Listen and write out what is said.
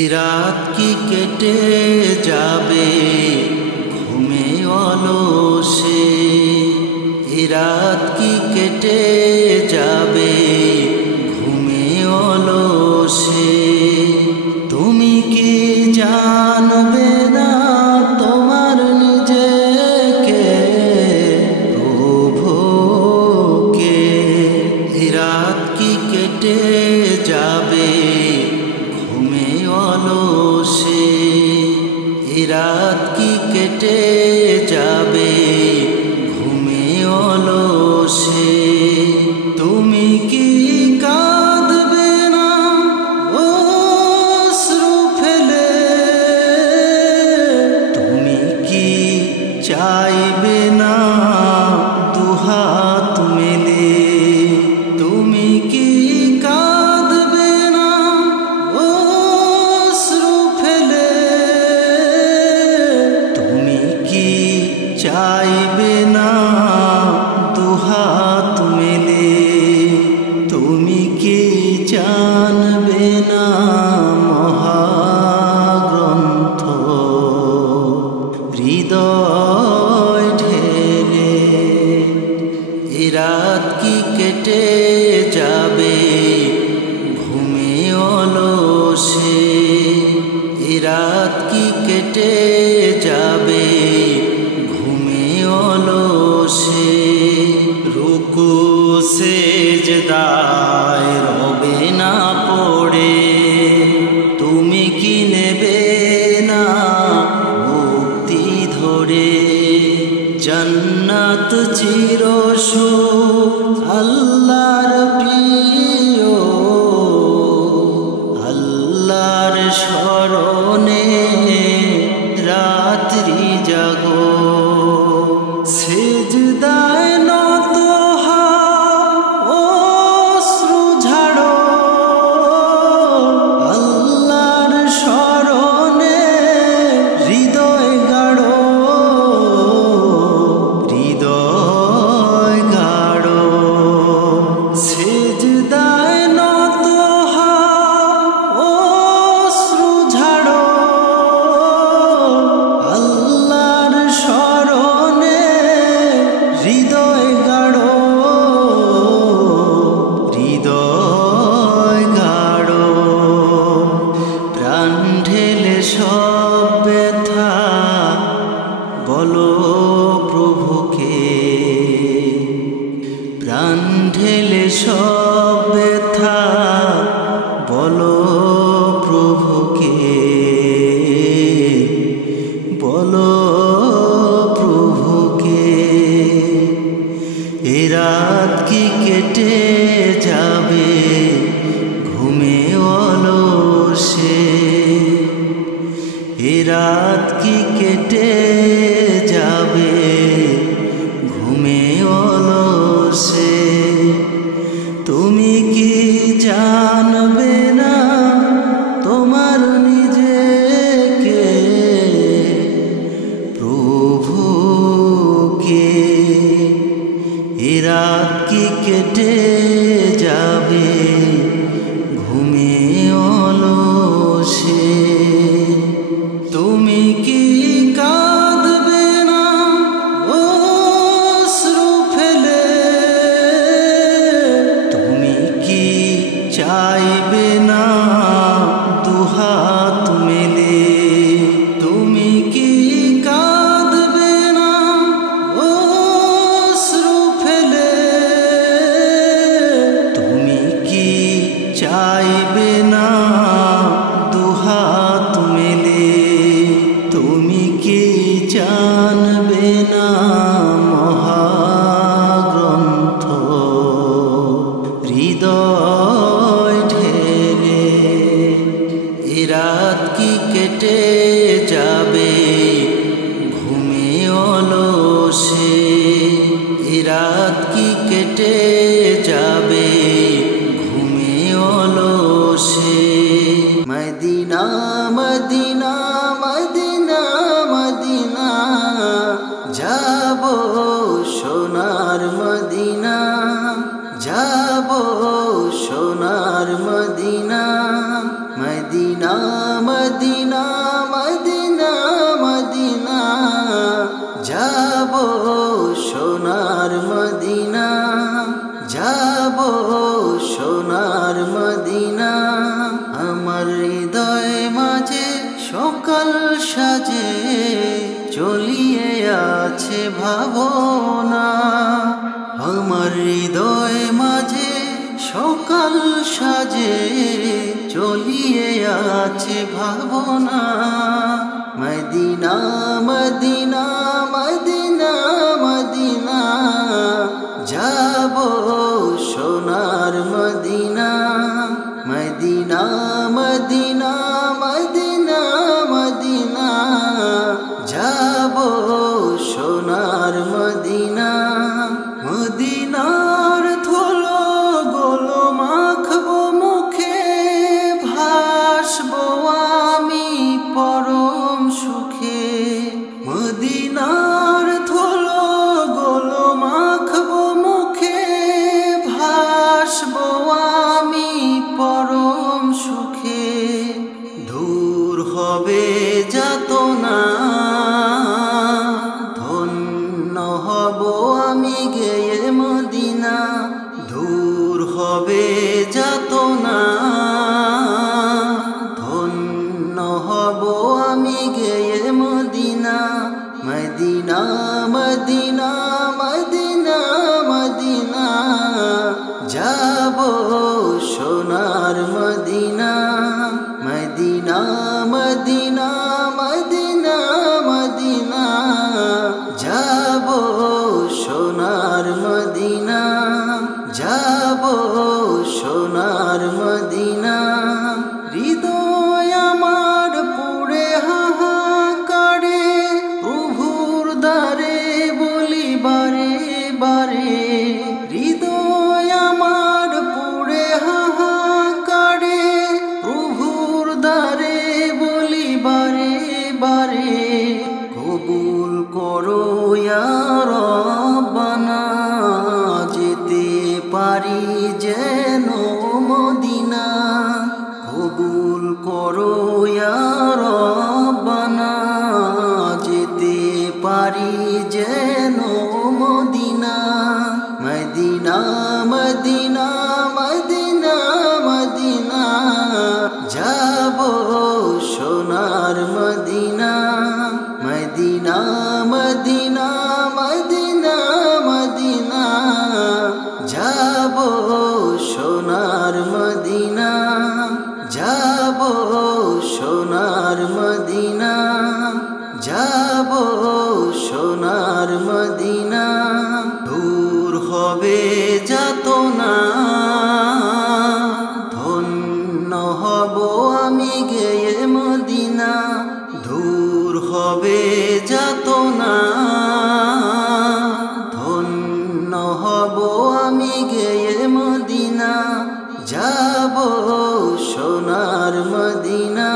এ রাত কি কেটে যাবে ঘুমে অলসে, এ রাত কি কেটে যাবে ঘুমে অলসে। তুমি কি জানবে না তোমার নিজেকে প্রভুকে? এ রাত কি কেটে যাবে ঘুমে অলসে, এ রাত কি কেটে যাবে ঘুমে অলসে। তুমি কি কাঁদবে না অশ্রু ফেলে? তুমি কি চাইবে না দুহাত মেলে? তুমি কি কাঁদবে না অশ্রু ফেলে? তুমি কি চাইবে না দুহাত মেলে? তুমি কি জানবে না মহাগ্রন্থ হৃদয় ঢেলে? এ রাত কি কেটে যাবে ঘুমে অলসে, এ রাত কি কেটে যাবে ঘুমে অলসে। রুকু সেজদায় রবে না পড়ে, তুমি কি নেবে না মুক্তি ধরে? জান্নাত চিরসুখ আল্লাহর প্রিয়, আল্লাহর স্মরণে রাত্রি জাগো। সেজদায় নত হও অশ্রু ঝাড়ো, আল্লাহর স্মরণে হৃদয় গাড়ো, হৃদয় গাড়ো। সেজদায় নত হও অশ্রু ঝাড়ো, আল্লাহর স্মরণে হৃদয় গাড়ো, হৃদয় গাড়ো। প্রাণ ঢেলে সব ব্যথা বলো প্রভুকে, প্রাণ ঢেলে সব ব্যথা বলো প্রভুকে, বলো প্রভুকে। এ রাত কি কেটে যাবে ঘুমে অলসে, এ রাত কি কেটে যাবে ঘুমে অলসে। তুমি কি জানবে না তোমার নিজেকে প্রভুকে? এ রাত কি কেটে যাবে ঘুমে অলসে। তুমি কি কাঁদবে না অশ্রু ফেলে? তুমি কি চাইবে না দুহাত মেলে? তুমি কি কাঁদবে না অশ্রু ফেলে? তুমি কি চাইবে না দুহাত মেলে? তুমি কি জানবে না মহাগ্রন্থ হৃদয় ঢেলে? এ রাত কি কেটে যাবে ঘুমে অলসে, এ রাত কি কেটে যাবে ঘুমে অলসে। মদিনা মদিনা মদিনা মদিনা যাব সোনার মদিনা, যাব সোনার Medina. Medina Medina Medina Medina যাব সোনার মদিনা যাব সোনার মদিনা আমার হৃদয় মাঝে সকাল সাজে চলিয়ে আছে ভাবনা আমার হৃদয় মাঝে সকাল সাজে চলিয়ে আছে ভাবনা মদিনা মদিনা মদিনা মদিনা যাব সোনার Medina Medina Medina Medina Medina যাব সোনার মদিনা মদিনার ধুলো গোলো মাখবো মুখে ভাসবো আমি পরম সুখে মদিনার ধুলো গোলো মাখবো মুখে ভাসবো আমি পরম সুখে দূর হবে যাতনা ধন্য হব আমি গেয়ে মদিনা দূর হবে যাতনা ধন্য হব আমি গেয়ে Medina Medina Medina Medina Medina যাব সোনার Medina Medina Medina Medina Medina যাব সোনার মদিনা যাব সোনার মদিনা হৃদয় আমার পুরে হাহাকারে প্রভুর দ্বারে বলি বারে বারে হৃদয় আমার পুরে হাহাকারে প্রভুর দ্বারে বলি বারে বারে কবুল করো ইয়া রব্বানা যেতে পারি যেন মদিনা কবুল করো ইয়া রব্বানা যেতে পারি যেন Medina Medina Medina Medina Medina যাব সোনার Medina Medina Medina Medina Medina যাব সোনার মদিনা যাব সোনার মদিনা যাব সোনার মদিনা দূর হবে যাতনা ধন্য হব আমি গেয়ে মদিনা দূর হবে যাতনা ধন্য হব আমি গেয়ে মদিনা যাব সোনার মদিনা